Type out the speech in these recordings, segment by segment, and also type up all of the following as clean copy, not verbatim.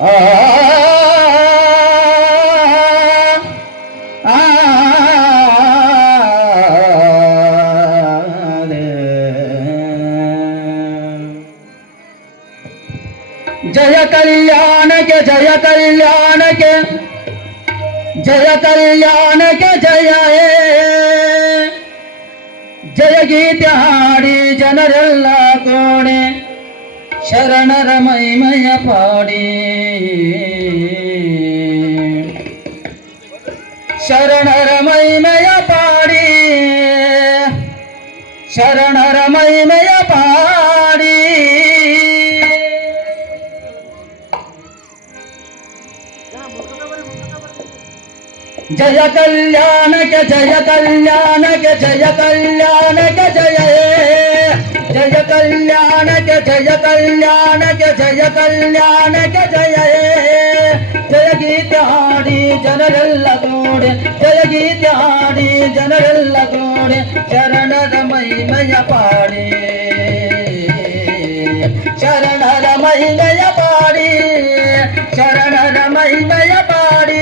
ಆ ಆ ಜಯ ಕಲ್ಯಾಣಕ್ಕೆ ಜಯ ಕಲ್ಯಾಣಕ್ಕೆ ಜಯ ಕಲ್ಯಾಣಕ್ಕೆ ಜಯ ಜಯ ಗೀತೆ ಹಾಡಿ ಜನರೆಲ್ಲ ಕೋಣೆ ಶರಣರ ಮೈಮಯ ಪಾಡಿ ಶರಣರ ಮೈಮಯ ಪಾಡಿ ಶರಣರ ಮೈಮಯ ಪಾಡಿ ಜಯ ಕಲ್ಯಾಣಕ್ಕೆ ಜಯ ಕಲ್ಯಾಣಕ್ಕೆ ಜಯ ಕಲ್ಯಾಣಕ್ಕೆ ಜಯ ಜಯ ಕಲ್ಯಾಣಕ್ಕೆ ಜಯ ಕಲ್ಯಾಣಕ್ಕೆ ಜಯ ಕಲ್ಯಾಣಕ್ಕೆ ಜಯ ಜಯ ಗೀತೆ ಹಾಡಿ ಜನರೆಲ್ಲ ಕೂಡೆ ಜಯ ಗೀತೆ ಹಾಡಿ ಜನರೆಲ್ಲ ಕೂಡೆ ಶರಣರ ಮೈಮಯ ಪಾಡಿ ಶರಣರ ಮೈಮಯ ಪಾಡಿ ಶರಣರ ಮೈಮಯ ಪಾಡಿ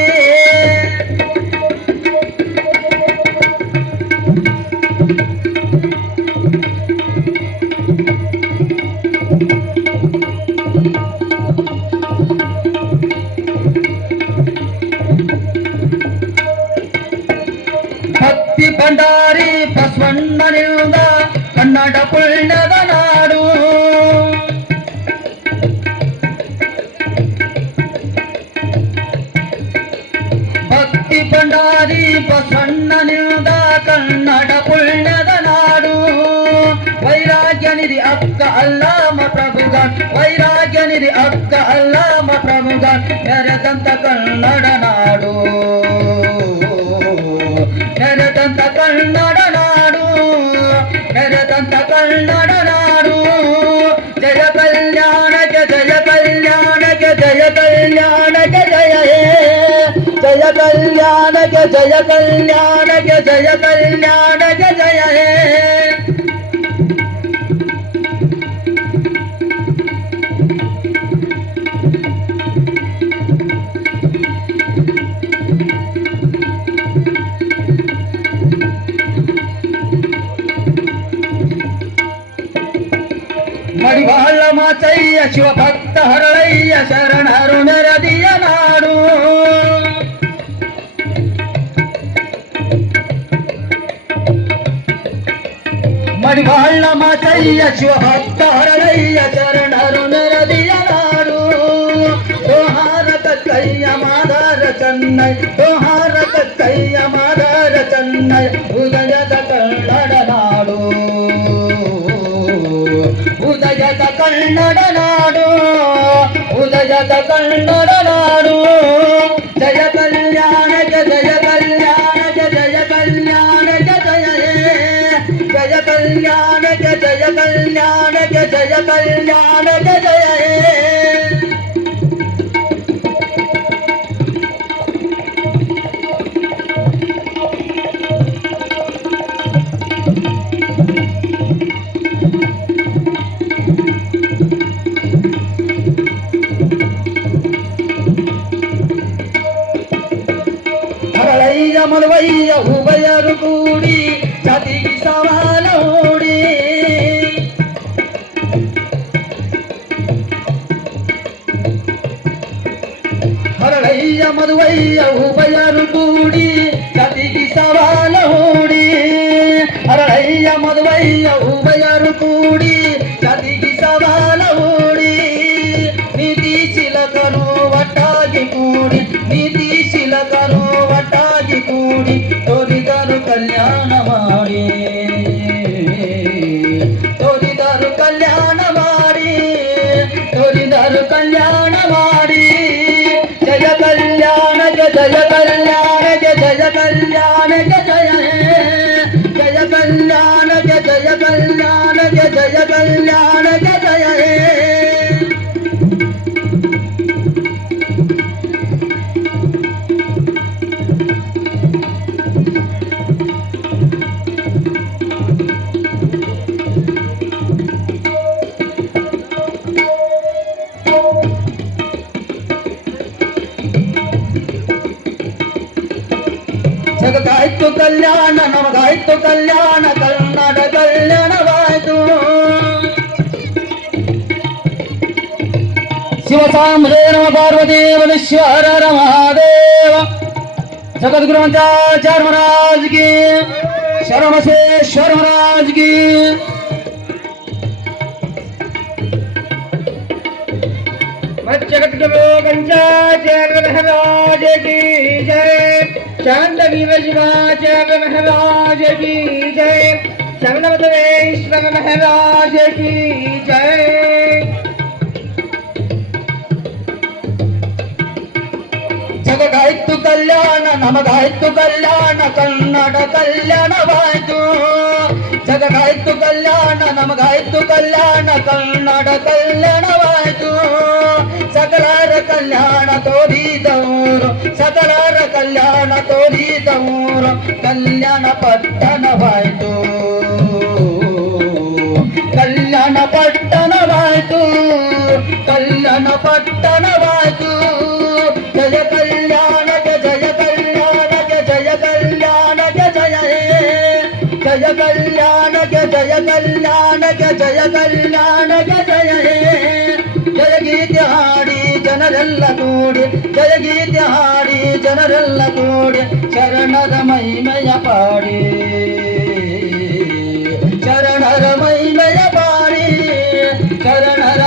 ಭಕ್ತಿ ಭಂಡಾರಿ ಬಸವಣ್ಣನಿಂದ ಕನ್ನಡ ಪುಣ್ಯದ ನಾಡು ಭಕ್ತಿ ಭಂಡಾರಿ ಬಸವಣ್ಣನಿಂದ ಕನ್ನಡ ಪುಣ್ಯದ ನಾಡು ವೈರಾಗ್ಯ ನಿಧಿ ಅಕ್ಕ ಅಲ್ಲಾಮ ಪ್ರಭುಗನ್ ವೈರಾಗ್ಯ ನಿಧಿ ಅಕ್ಕ ಅಲ್ಲಾಮ ಪ್ರಭುಗನ್ ಮೆರೆದಂತ ಕನ್ನಡ ನಾಡು ಮೆರೆದಂತ ಕನ್ನಡ ನಾಡು ಮೆರೆದಂತ ಕನ್ನಡ ನಾಡು ಜಯ ಕಲ್ಯಾಣಕ್ಕೆ ಜಯ ಕಲ್ಯಾಣಕ್ಕೆ ಜಯ ಕಲ್ಯಾಣಕ್ಕೆ ಜಯ ಜಯ ಕಲ್ಯಾಣಕ್ಕೆ ಜಯ ಕಲ್ಯಾಣಕ್ಕೆ ಜಯ ಕಲ್ಯಾಣಕ್ಕೆ ಜಯ ಮಡಿವಾಳ ಮಾಚಯ್ಯ ಶಿವಭಕ್ತ ಹರಳಯ್ಯ ಶರಣರು ನೆರದಿಯ ನಾಡು ಮಡಿವಾಳ ಮಾಚಯ್ಯ ಶಿವಭಕ್ತ ಹರಳಯ್ಯ ಶರಣರು ನೆರದಿಯ ನಾಡು ದೋಹಾರ ಕಕ್ಕಯ್ಯ ಮಾದಾರ ಚೆನ್ನೈ ದೋಹಾರ ಕಕ್ಕಯ್ಯ ಮಾದಾರ ಚೆನ್ನೈ ಉದಯದ ಕನ್ನಡ ನಾಡು ಉದಯದ ಕನ್ನಡ ನಾಡು ಉದಯದ ಕನ್ನಡ ನಾಡು ಜಯ ಕಲ್ಯಾಣಕ್ಕೆ ಜಯ ಕಲ್ಯಾಣಕ್ಕೆ ಜಯ ಕಲ್ಯಾಣಕ್ಕೆ ಜಯ ಜಯ ಕಲ್ಯಾಣಕ್ಕೆ ಜಯ ಕಲ್ಯಾಣಕ್ಕೆ ಜಯ ಕಲ್ಯಾಣಕ್ಕೆ ಜಯ ಹರಳಯ್ಯ ಮಲವಯ್ಯ ಉಭಯರು ಕೂಡಿ ಜಾತಿಗೆ ಸವಾಲ ಹೂಡಿ ಹರಳಯ್ಯ ಮದುವಯ್ಯ ಉಭಯರು ಕೂಡಿ ಜಾತಿಗೆ ಸವಾಲ ಹೂಡಿ ಹರಳಯ್ಯ ಮದುವಯ್ಯ ಉಭಯರು ಕೂಡಿ ಜಾತಿಗೆ ಸವಾಲ ಹೂಡಿ ನೀತಿ ಶಿಲಕರು ಒಟ್ಟಾಗಿ ಕೂಡಿ ನೀತಿ ಶಿಲಕರು ಒಟ್ಟಾಗಿ ಕೂಡಿ ತೋರಿದರು ಕಲ್ಯಾಣ ಮಾಡಿ ತೋರಿದರು ಕಲ್ಯಾಣ ಮಾಡಿ ತೋರಿದರು ಕಲ್ಯಾಣ ಮಾಡಿ ಜಯ ಕಲ್ಯಾಣಕ್ಕೆ ಜಯ ಕಲ್ಯಾಣಕ್ಕೆ ಜಯ ಕಲ್ಯಾಣಕ್ಕೆ ಜಯ ಜಯ ಕಲ್ಯಾಣಕ್ಕೆ ಜಯ ಕಲ್ಯಾಣಕ್ಕೆ ಜಯ ಕಲ್ಯಾಣಕ್ಕೆ ಜಯ ನಮಗಾಯ್ತು ಕಲ್ಯಾಣ ನಮಗಾಯ್ತು ಕಲ್ಯಾಣ ಕನ್ನಡ ಕಲ್ಯಾಣವಾಯ್ತು ಶಿವ ಸಾಂಬೇ ನಮ ಪಾರ್ವತಿ ಮನುಷ್ಯರ ಮಹಾದೇವ जगद्गुरु मंत्राचार्य महाराज की शरणबसेश्वर महाराज की जगद्गुरु पंचाचार्य महाराज की जय शांत शिवाचार्य महाराज की जय शरणबसेश्वर महाराज की जय ಜಗಗಾಯ್ತು ಕಲ್ಯಾಣ ನಮಗಾಯ್ತು ಕಲ್ಯಾಣ ಕನ್ನಡ ಕಲ್ಯಾಣವಾಯ್ತು ಜಗಗಾಯ್ತು ಕಲ್ಯಾಣ ನಮಗಾಯ್ತು ಕಲ್ಯಾಣ ಕನ್ನಡ ಕಲ್ಯಾಣವಾಯ್ತು ಸಕಲರ ಕಲ್ಯಾಣ ತೋರಿದವರು ಸಕಲರ ಕಲ್ಯಾಣ ತೋರಿದವರು ಕಲ್ಯಾಣ ಪಟ್ಟಣವಾಯ್ತು ಕಲ್ಯಾಣ ಪಟ್ಟಣವಾಯ್ತು ಕಲ್ಯಾಣ ಪಟ್ಟಣವಾಯ್ತು ಜಯ ಕಲ್ಯಾಣ ಜಯ ಕಲ್ಯಾಣ ಜಯ ಕಲ್ಯಾಣ ಜಯ ಜಯ ಕಲ್ಯಾಣ ಜಯ ಕಲ್ಯಾಣ ಜಯ ಕಲ್ಯಾಣ ಜಯ ಜಯ ಗೀತೆ ಹಾಡಿ ಜನರೆಲ್ಲ ಕೂಡಿ ಜಯ ಗೀತೆ ಹಾಡಿ ಜನರೆಲ್ಲ ಕೂಡಿ ಶರಣರ ಮಹಿಮೆಯ ಪಾಡಿ ಶರಣರ ಮಹಿಮೆಯ ಪಾಡಿ ಶರಣರ